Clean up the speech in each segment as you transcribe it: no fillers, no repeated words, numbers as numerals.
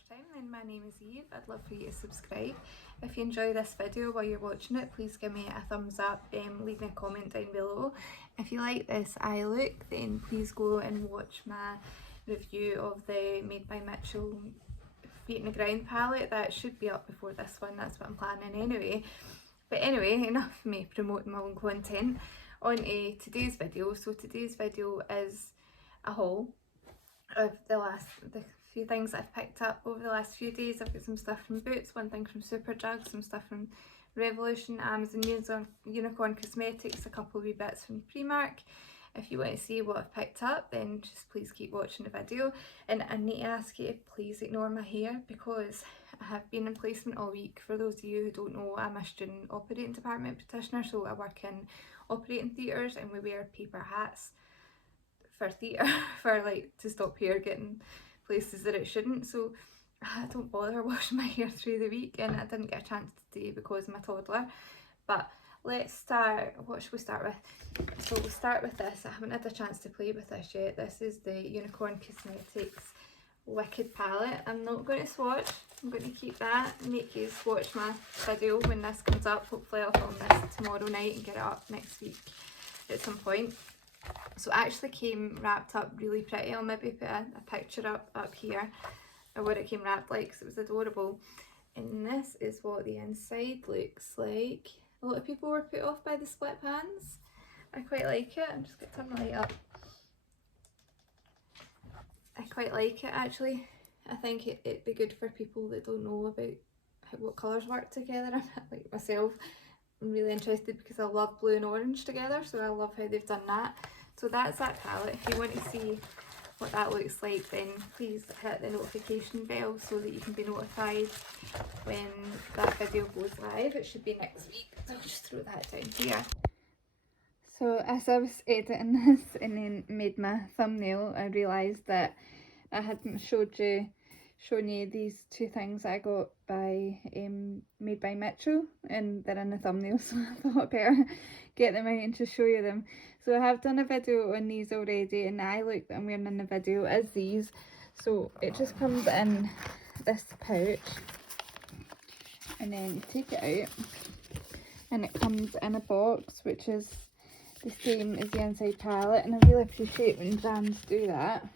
first time, then my name is Eve. I'd love for you to subscribe. If you enjoy this video while you're watching it, please give me a thumbs up and leave me a comment down below. If you like this eye look, then please go and watch my review of the Made by Mitchell Feet in the Ground palette. That should be up before this one, that's what I'm planning anyway. But anyway, enough of me promoting my own content. On to today's video. So today's video is a haul of the few things I've picked up over the last few days. I've got some stuff from Boots, one thing from Superdrug, some stuff from Revolution, Amazon Unicorn Cosmetics, a couple of wee bits from Primark. If you want to see what I've picked up, then just please keep watching the video. And I need to ask you to please ignore my hair because I have been in placement all week. For those of you who don't know, I'm a student operating department practitioner, so I work in operating theatres and we wear paper hats for theatre for like to stop hair getting places that it shouldn't. So I don't bother washing my hair through the week, and I didn't get a chance today because of my toddler. But let's start. What should we start with? So we'll start with this. I haven't had a chance to play with this yet. This is the Unicorn Cosmetics Wicked palette. I'm not going to swatch. I'm going to keep that and make you watch my video when this comes up. Hopefully I'll film this tomorrow night and get it up next week at some point. So it actually came wrapped up really pretty. I'll maybe put a picture up here of what it came wrapped like because it was adorable. And this is what the inside looks like. A lot of people were put off by the split pans. I quite like it. I'm just going to turn the light up. I quite like it actually. I think it'd be good for people that don't know about what colours work together. Like myself, I'm really interested because I love blue and orange together, so I love how they've done that. So that's that palette. If you want to see what that looks like, then please hit the notification bell so that you can be notified when that video goes live. It should be next week. So I'll just throw that down here. So as I was editing this and then made my thumbnail, I realised that I hadn't shown you these two things I got by Made by Mitchell, and they're in the thumbnail, so I thought I'd better get them out and just show you them. So I have done a video on these already, and the eye look that I'm wearing in the video is these. So it just comes in this pouch, and then you take it out, and it comes in a box which is the same as the inside palette, and I really appreciate when brands do that.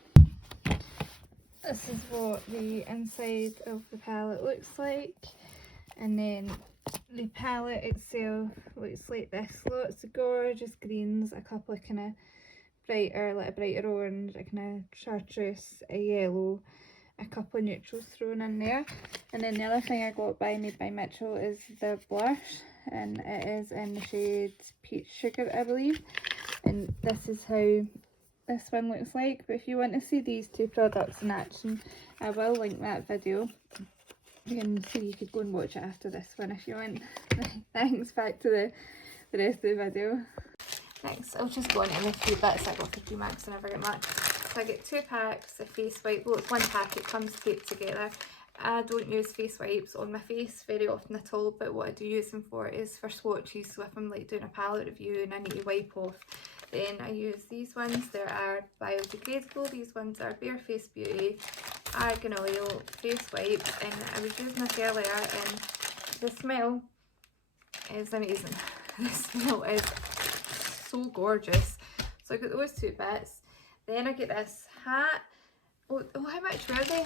This is what the inside of the palette looks like, and then the palette itself looks like this. Lots of gorgeous greens, a couple of kind of brighter, like a brighter orange, a kind of chartreuse, a yellow, a couple of neutrals thrown in there. And then the other thing I got by Made by Mitchell is the blush, and it is in the shade Peach Sugar, I believe. And this is how this one looks like. But if you want to see these two products in action, I will link that video, and so you could go and watch it after this one if you want. Thanks, back to the rest of the video. Next, I'll just go on to a few bits I got for Primark, so I never get much. So I get 2 packs of face wipe. Well, it's 1 pack, it comes taped together. I don't use face wipes on my face very often at all, but what I do use them for is for swatches. So if I'm like doing a palette review and I need to wipe off, then I use these ones. They are biodegradable. These ones are Bare Face Beauty Argan Oil Face Wipes, and I was using this earlier, and the smell is amazing. The smell is so gorgeous. So I got those 2 bits. Then I get this hat. Oh, how much were they?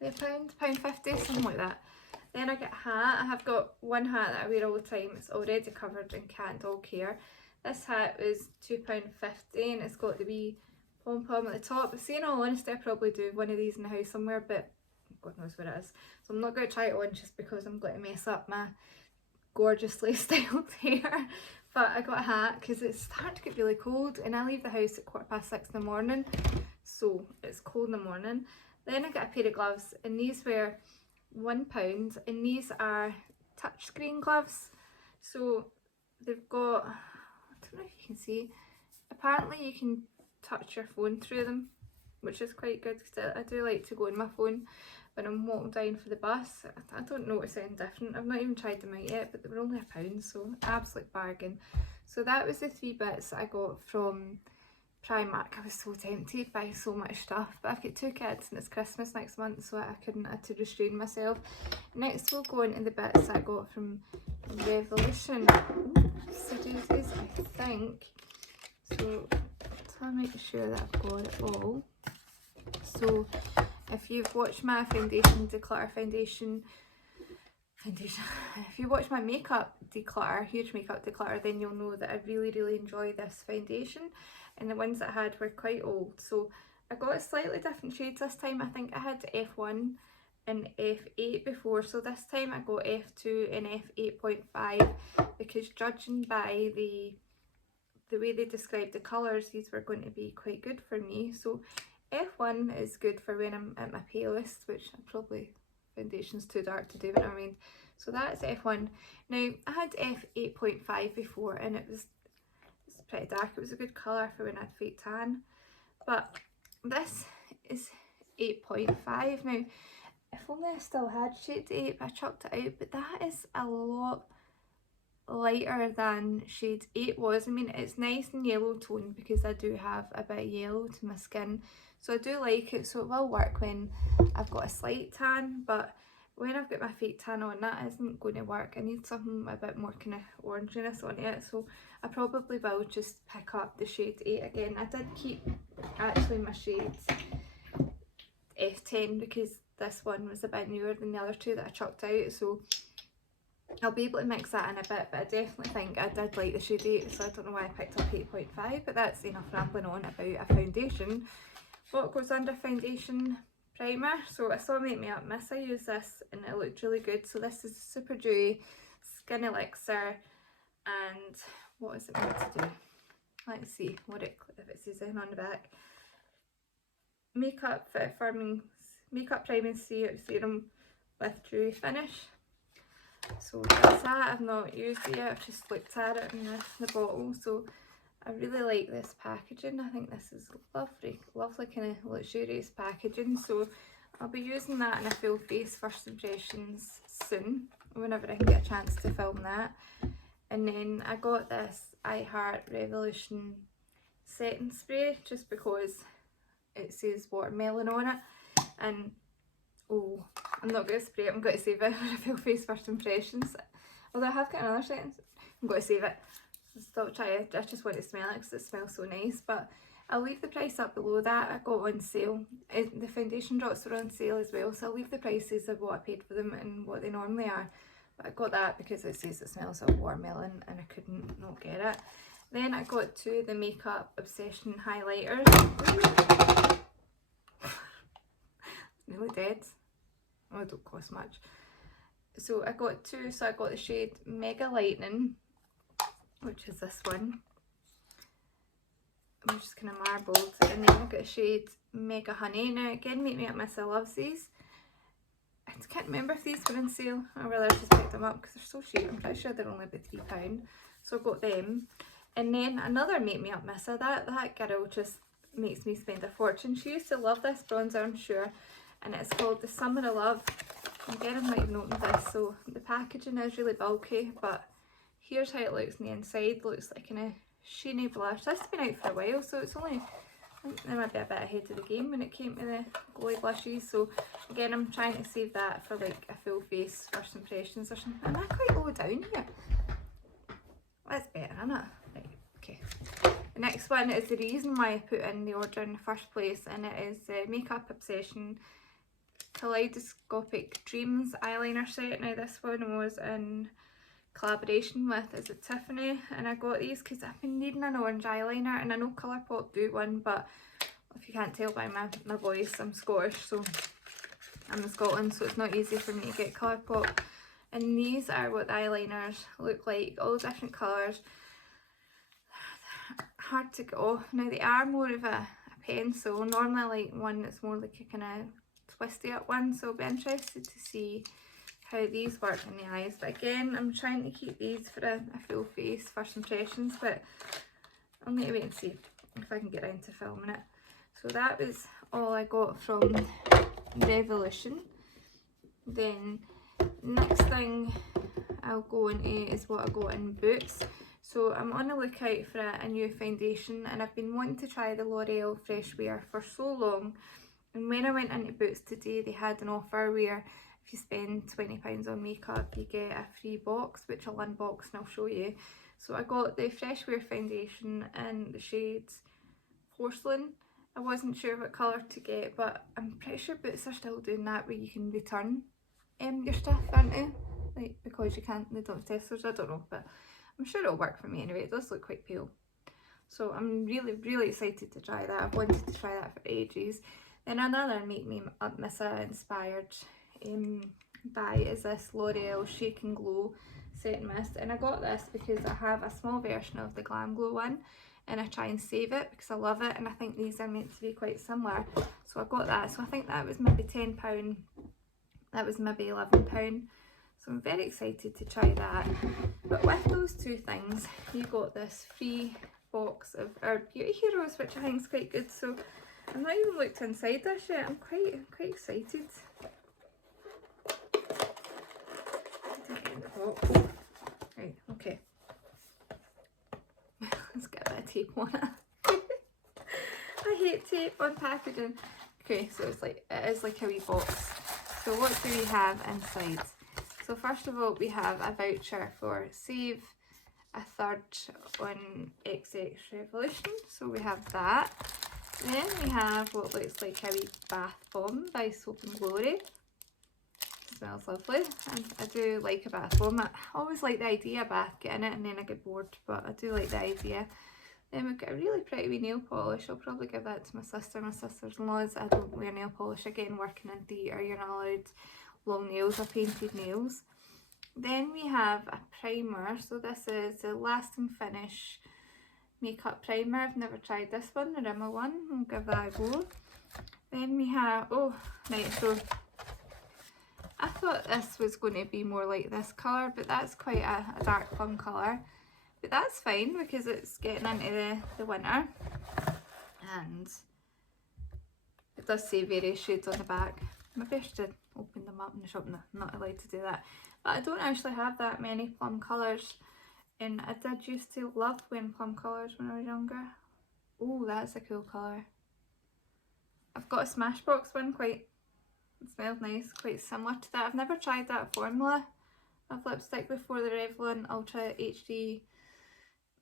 They're £1.50, something like that. Then I get a hat. I have got one hat that I wear all the time. It's already covered in cat and dog hair. This hat was £2.50, and it's got the wee pom-pom at the top. See, in all honesty, I probably do one of these in the house somewhere, but God knows where it is. So I'm not going to try it on just because I'm going to mess up my gorgeously styled hair. But I got a hat because it's starting to get really cold, and I leave the house at 6:15 in the morning, so it's cold in the morning. Then I got a pair of gloves, and these were £1, and these are touchscreen gloves. So they've got, I don't know if you can see, apparently you can touch your phone through them, which is quite good because I do like to go on my phone when I'm walking down for the bus. I don't notice anything different. I've not even tried them out yet, but they were only £1, so absolute bargain. So that was the 3 bits that I got from Primark. I was so tempted by so much stuff, but I've got 2 kids and it's Christmas next month, so I had to restrain myself. Next we'll go into the bits I got from Revolution. Seduces, I think. So I'll make sure that I've got it all. So if you've watched my foundation declutter if you watch my makeup declutter, huge makeup declutter, then you'll know that I really enjoy this foundation, and the ones that I had were quite old, so I got slightly different shades this time. I think I had F1 and F8 before, so this time I got F2 and F8.5 because judging by the way they described the colours, these were going to be quite good for me. So F1 is good for when I'm at my palest, which probably foundation's too dark to do, but I mean, so that's F1. Now I had F8.5 before and it's pretty dark. It was a good colour for when I had fake tan, but this is 8.5. Now if only I still had shade 8, but I chucked it out, but that is a lot lighter than shade 8 was. I mean, it's nice and yellow toned because I do have a bit of yellow to my skin, so I do like it, so it will work when I've got a slight tan, but when I've got my fake tan on, that isn't going to work. I need something a bit more kind of oranginess on it, so I probably will just pick up the shade 8 again. I did keep actually my shades F10 because this one was a bit newer than the other 2 that I chucked out, so I'll be able to mix that in a bit, but I definitely think I did like the shade 8, so I don't know why I picked up 8.5, but that's enough rambling on about a foundation. What goes under foundation? Primer. So I saw Make Me Up Miss, I used this and it looked really good. So this is Super Dewy Skin Elixir, and what is it meant to do? Let's see what if it says in on the back. Makeup Fit Firming Makeup Priming Serum with Dewy Finish. So that's that. I've not used it yet, I've just looked at it in the bottle. So I really like this packaging. I think this is lovely kind of luxurious packaging. So I'll be using that in a full face first impressions soon, whenever I can get a chance to film that. And then I got this I Heart Revolution setting spray just because it says watermelon on it. And oh, I'm not going to spray it, I'm going to save it for a full face first impressions. Although I have got another setting, I'm going to save it. Stop trying, I just want to smell it because it smells so nice, but I'll leave the price up below that. I got on sale. The foundation drops were on sale as well, so I'll leave the prices of what I paid for them and what they normally are. But I got that because it says it smells of watermelon and I couldn't not get it. Then I got 2 of the Makeup Obsession highlighters. Nearly dead. Oh, it don't cost much. So I got 2, so I got the shade Mega Lightning, which is this one, which is kind of marbled, and then I got a shade Mega Honey. Now again, Make Me Up Miss, I love these. I can't remember if these were on sale or whether I just picked them up because they're so cheap. I'm pretty sure they're only about £3, so I got them. And then another Make Me Up Miss, that girl just makes me spend a fortune. She used to love this bronzer, I'm sure, and it's called the Summer of Love. Again, I've not even opened this, so the packaging is really bulky, but here's how it looks on the inside. Looks like kind of sheeny blush. This has been out for a while, so it's only, I think they might be a bit ahead of the game when it came to the glowy blushes. So again, I'm trying to save that for like a full face first impressions or something. Am I quite low down here? That's better, isn't it? Right, okay. The next one is the reason why I put in the order in the first place, and it is the Makeup Obsession Kaleidoscopic Dreams eyeliner set. Now this one was in collaboration with, is it Tiffany, and I got these because I've been needing an orange eyeliner, and I know Colourpop do one, but if you can't tell by my voice, I'm Scottish, so I'm in Scotland, so it's not easy for me to get Colourpop. And these are what the eyeliners look like, all different colours. Hard to get off. Now they are more of a pencil. Normally I like one that's more like a kind of twisty up one, so I'll be interested to see how these work in the eyes. But again, I'm trying to keep these for a full face first impressions, but I'll need to wait and see if I can get around to filming it. So that was all I got from Revolution. Then next thing I'll go into is what I got in Boots. So I'm on the lookout for a new foundation, and I've been wanting to try the L'Oreal Fresh Wear for so long. And when I went into Boots today, they had an offer where if you spend £20 on makeup, you get a free box, which I'll unbox and I'll show you. So I got the Fresh Wear foundation in the shade Porcelain. I wasn't sure what colour to get, but I'm pretty sure Boots are still doing that where you can return your stuff, aren't they? Like, because you can't, they don't have testers, I don't know, but I'm sure it'll work for me anyway. It does look quite pale. So I'm really excited to try that. I've wanted to try that for ages. Then another Make Me Up Missa inspired buy is this L'Oreal Shake and Glow Set Mist. And I got this because I have a small version of the Glam Glow one, and I try and save it because I love it, and I think these are meant to be quite similar. So I got that. So I think that was maybe £10. That was maybe £11. So I'm very excited to try that. But with those two things, you got this free box of our Beauty Heroes, which I think is quite good. So I've not even looked inside this yet. I'm quite excited. Right, okay. Let's get a bit of tape on it. I hate tape on packaging. Okay, so it's like, it is like a wee box. So what do we have inside? So first of all, we have a voucher for save a third on XX Revolution. So we have that. Then we have what looks like a wee bath bomb by Soap and Glory. Smells lovely, and I do like a bath bomb. I always like the idea of bath, getting it and then I get bored, but I do like the idea. Then we've got a really pretty wee nail polish. I'll probably give that to my sister. My sister's-in-law, I don't wear nail polish. Again, working in theatre, you're not allowed long nails or painted nails. Then we have a primer. So this is the Lasting Finish Makeup Primer. I've never tried this one, the Rimmel one. I'll give that a go. Then we have, oh, right, so I thought this was going to be more like this colour, but that's quite a dark plum colour. But that's fine because it's getting into the winter, and it does say various shades on the back. Maybe I should open them up in the shop. No, I'm not allowed to do that. But I don't actually have that many plum colours, and I did used to love wearing plum colours when I was younger. Oh, that's a cool colour. I've got a Smashbox one, it smells nice, quite similar to that. I've never tried that formula of lipstick before, the Revlon Ultra HD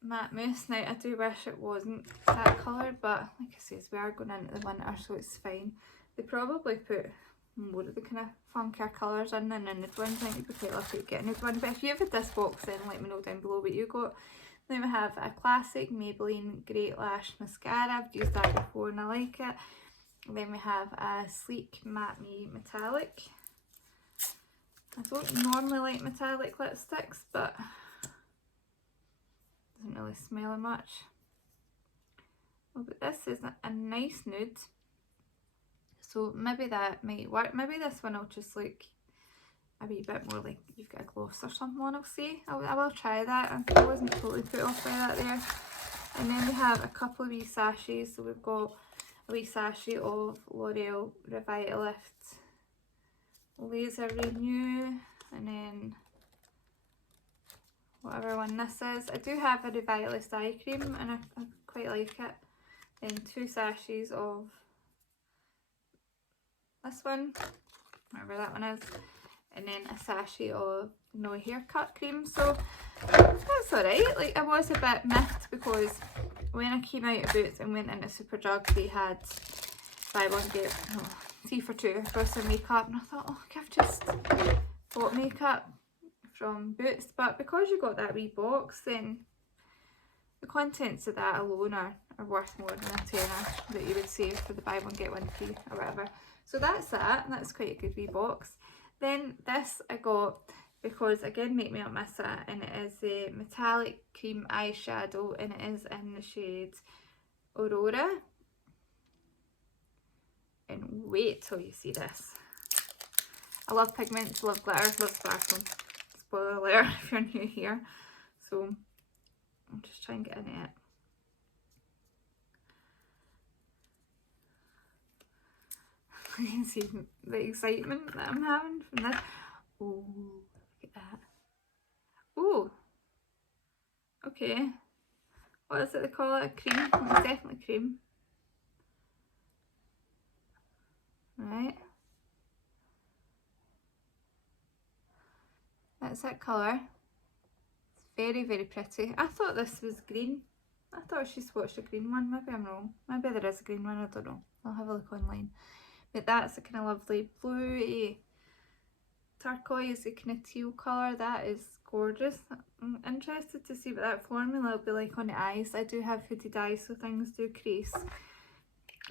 Matte Mousse. Now I do wish it wasn't that colour, but like I say, we are going into the winter, so it's fine. They probably put more of the kind of funkier colours in than the nude ones. I think you'd be quite lucky to get a nude one, but if you have this box, then let me know down below what you got. Then we have a classic Maybelline Great Lash Mascara. I've used that before and I like it. And then we have a sleek Matte Me Metallic. I don't normally like metallic lipsticks, but it doesn't really smell much. Oh, but this is a nice nude, so maybe that might work. Maybe this one will just look a wee bit more like you've got a gloss or something on. I'll see. I will try that. I wasn't totally put off by that there. And then we have a couple of wee sachets. So we've got a wee sachet of L'Oreal Revitalift Laser Renew, and then whatever one this is. I do have a Revitalift eye cream and I quite like it. Then 2 sachets of this one, whatever that one is, and then a sachet of No Haircut cream. So that's alright. Like, I was a bit miffed because when I came out of Boots and went into Superdrug, they had buy one get 3 for 2 across their makeup, and I thought, oh, I've just bought makeup from Boots. But because you got that wee box, then the contents of that alone are worth more than a tenner that you would save for the buy one get one free or whatever. So that's that, and that's quite a good wee box. Then this I got because, again, Make Me Up Missa, and it is a metallic cream eyeshadow, and it is in the shade Aurora. And wait till you see this. I love pigments, love glitter, love sparkle. Spoiler alert if you're new here. So I'll just try and get into it. You can see the excitement that I'm having from this. Oh, look at that. Oh, Okay. What is it they call it? Cream? It's definitely cream. Right. That's that colour. It's very, very pretty. I thought this was green. I thought she swatched a green one. Maybe I'm wrong. Maybe there is a green one. I don't know. I'll have a look online. But that's a kind of lovely blue, turquoise, kind of teal colour. That is gorgeous. I'm interested to see what that formula will be like on the eyes. I do have hooded eyes, so things do crease.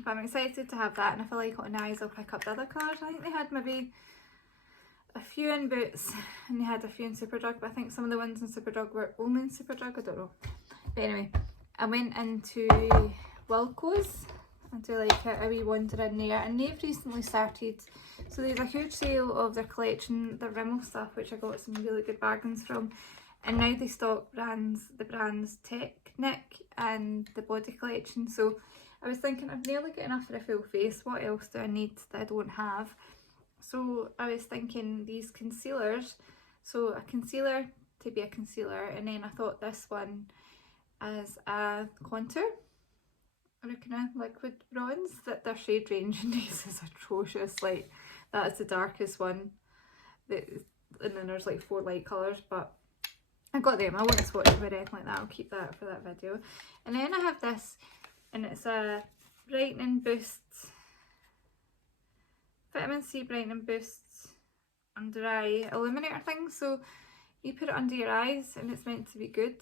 But I'm excited to have that, and if I like it on the eyes, I'll pick up the other colours. I think they had maybe a few in Boots and they had a few in Superdrug, but I think some of the ones in Superdrug were only in Superdrug. I don't know. But anyway, I went into Wilko's. I do like a wee wander in there, and they've recently started, so there's a huge sale of their collection, their Rimmel stuff, which I got some really good bargains from, and now they stock the brands Technic and the Body Collection. So I was thinking, I've nearly got enough for a full face, what else do I need that I don't have? So I was thinking these concealers, so a concealer to be a concealer, and then I thought this one as a contour, or a kind of liquid bronze. That their shade range in these is atrocious. Like, that is the darkest one, and then there's like 4 light colours, but I got them. I won't swatch them or anything like that. I'll keep that for that video. And then I have this, and it's a brightening boost, vitamin C brightening boost under eye illuminator thing. So you put it under your eyes and it's meant to be good.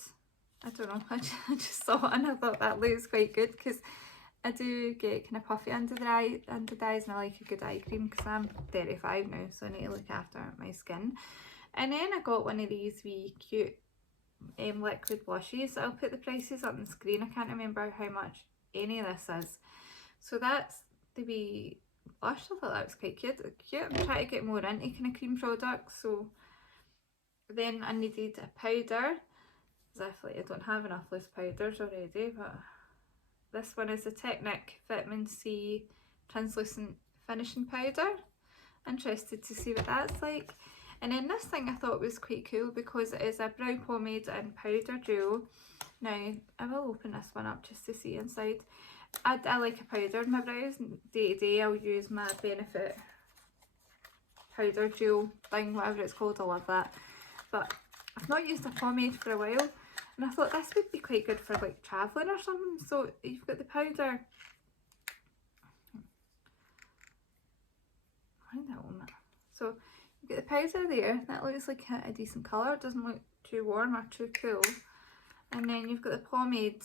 I don't know, I just saw it and I thought that looks quite good, because I do get kind of puffy under the eyes, and I like a good eye cream because I'm 35 now, so I need to look after my skin. And then I got one of these wee cute liquid blushes. I'll put the prices up on the screen. I can't remember how much any of this is. So that's the wee blush. I thought that was quite cute. I'm trying to get more into kind of cream products. So then I needed a powder, as if like I don't have enough loose powders already, but this one is the Technic Vitamin C Translucent Finishing Powder. Interested to see what that's like. And then this thing I thought was quite cool because it is a brow pomade and powder duo. Now I will open this one up just to see inside. I like a powder in my brows. Day to day I'll use my Benefit powder duo thing, whatever it's called. I love that. But I've not used a pomade for a while, and I thought this would be quite good for like travelling or something. So you've got the powder. Find that one. So you've got the powder there. That looks like a decent colour. It doesn't look too warm or too cool. And then you've got the pomade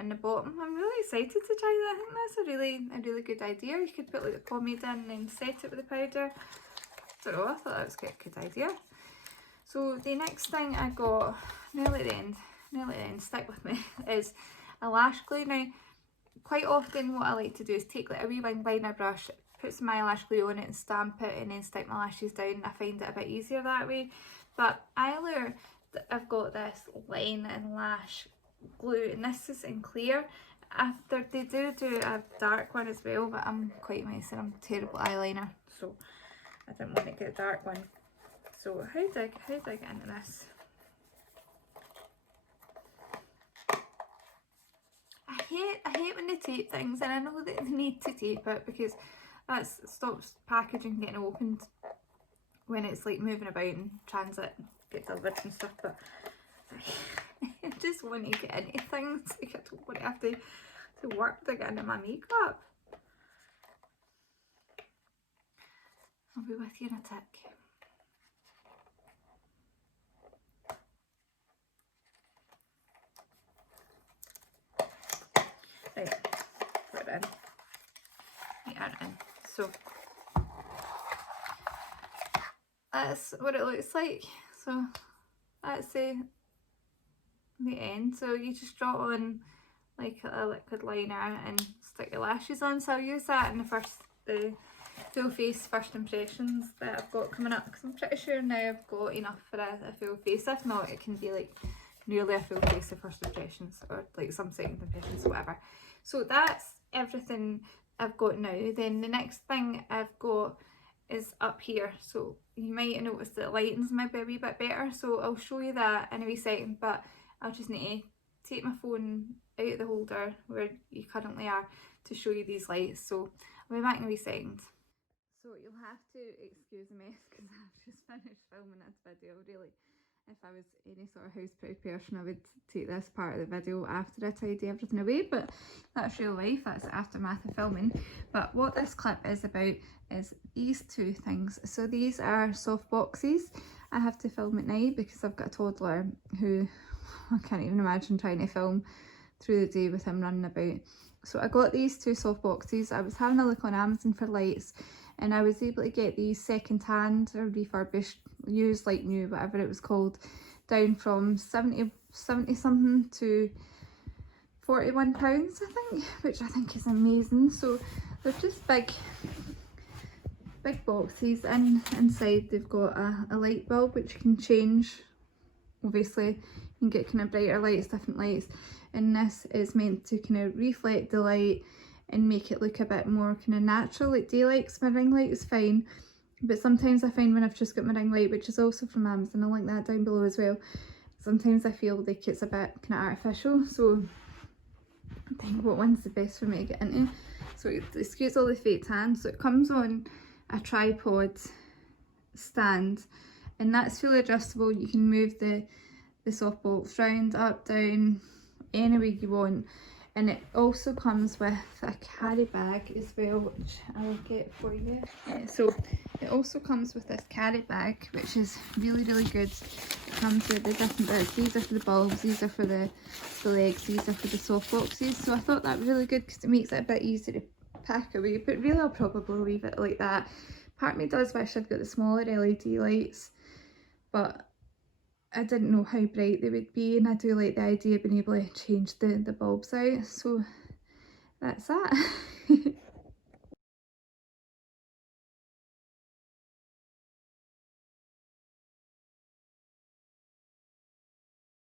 in the bottom. I'm really excited to try that. I think that's a really good idea. You could put like the pomade in and then set it with the powder. I don't know, I thought that was quite a good idea. So the next thing I got, nearly the end, stick with me, is a lash glue. Now, quite often what I like to do is take like a wee wing liner brush, put some eyelash glue on it and stamp it, and then stick my lashes down. I find it a bit easier that way. But Eyeliner, I've got this line and lash glue, and this is in clear. They do a dark one as well, but I'm quite messy. I'm terrible eyeliner, so I didn't want to get a dark one. So how do I get into this? I hate when they tape things, and I know that they need to tape it because that stops packaging getting opened when it's like moving about in transit, get delivered and stuff. But I just want to get into things. Like, I don't want to have to work to get into my makeup. I'll be with you in a tick. Right, put it in. Yeah, in. So that's what it looks like. So that's the end. So you just draw on like a liquid liner and stick your lashes on. So I'll use that in the full face first impressions that I've got coming up, because I'm pretty sure now I've got enough for a full face. If not, it can be like nearly a full face of first impressions, or like some second impressions, whatever. So that's everything I've got now. Then the next thing I've got is up here. So you might notice that it lightens maybe a wee bit better, so I'll show you that in a wee second. But I'll just need to take my phone out of the holder where you currently are to show you these lights. So I'll be back in a wee second. So you'll have to excuse the mess because I've just finished filming this video. Really, if I was any sort of house proud person, I would take this part of the video after I tidy everything away, but that's real life, that's the aftermath of filming. But what this clip is about is these two things. So these are soft boxes. I have to film at night because I've got a toddler who I can't even imagine trying to film through the day with him running about. So I got these two soft boxes. I was having a look on Amazon for lights, and I was able to get these second hand or refurbished, used like new, whatever it was called, down from 70 something to £41, I think, which I think is amazing. So they're just big boxes, and inside they've got a light bulb which you can change. Obviously you can get kind of brighter lights, different lights, and this is meant to kind of reflect the light and make it look a bit more kind of natural like daylight, because my ring light is fine, but sometimes I find when I've just got my ring light, which is also from Amazon, I'll link that down below as well, sometimes I feel like it's a bit kind of artificial. So I think what one's the best for me to get into. So excuse all the fake tan. So it comes on a tripod stand, and that's fully adjustable. You can move the softbox round, up, down, any way you want. And it also comes with a carry bag as well, which I'll get for you. So it also comes with this carry bag, which is really, really good. It comes with the different bits. These are for the bulbs, these are for the legs, these are for the soft boxes. So I thought that was really good because it makes it a bit easier to pack away, but really I'll probably leave it like that. Part of me does wish I'd got the smaller LED lights, but I didn't know how bright they would be, and I do like the idea of being able to change the bulbs out. So that's that.